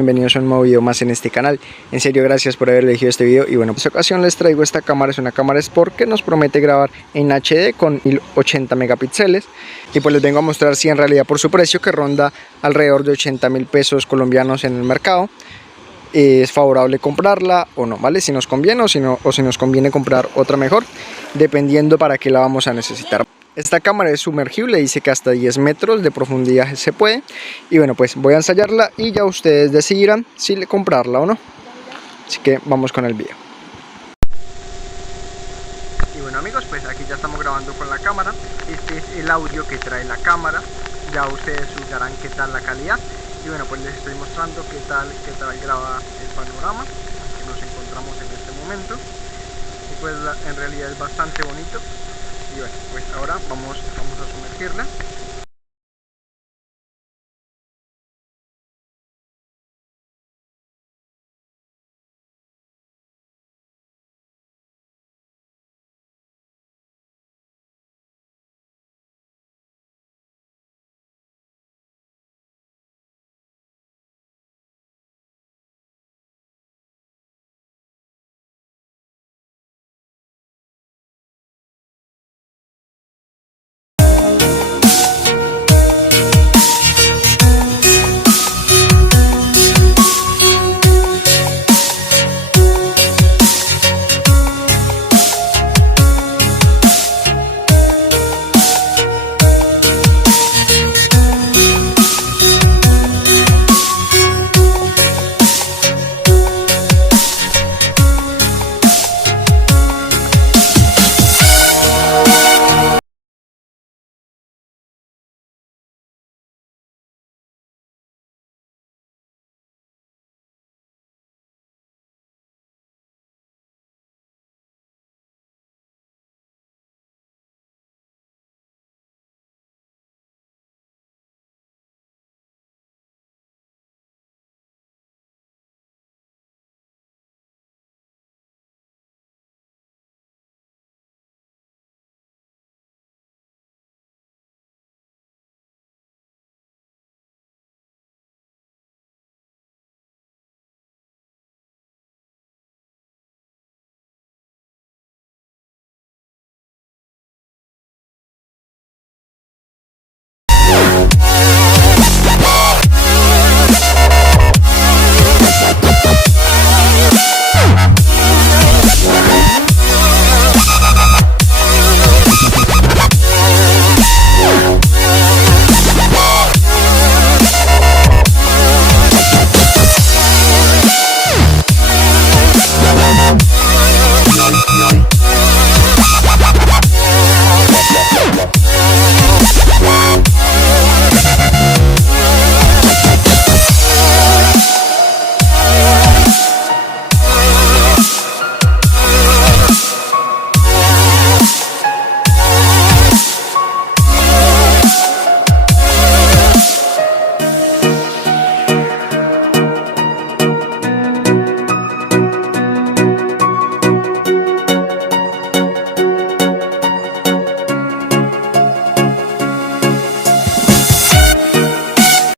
Bienvenidos a un nuevo video más en este canal. En serio, gracias por haber elegido este video. Y bueno, en esta ocasión les traigo esta cámara. Es una cámara Sport que nos promete grabar en HD con 1080 megapíxeles. Y pues les vengo a mostrar si en realidad por su precio, que ronda alrededor de 80.000 pesos colombianos en el mercado, es favorable comprarla o no, ¿vale? Si nos conviene o si nos conviene comprar otra mejor, dependiendo para qué la vamos a necesitar. Esta cámara es sumergible, dice que hasta 10 metros de profundidad se puede. Y bueno, pues voy a ensayarla y ya ustedes decidirán si comprarla o no. Así que vamos con el video. Y bueno amigos, pues aquí ya estamos grabando con la cámara. Este es el audio que trae la cámara. Ya ustedes juzgarán qué tal la calidad. Y bueno, pues les estoy mostrando qué tal graba el panorama que nos encontramos en este momento. Y pues en realidad es bastante bonito. Y bueno, pues ahora vamos a sumergirla.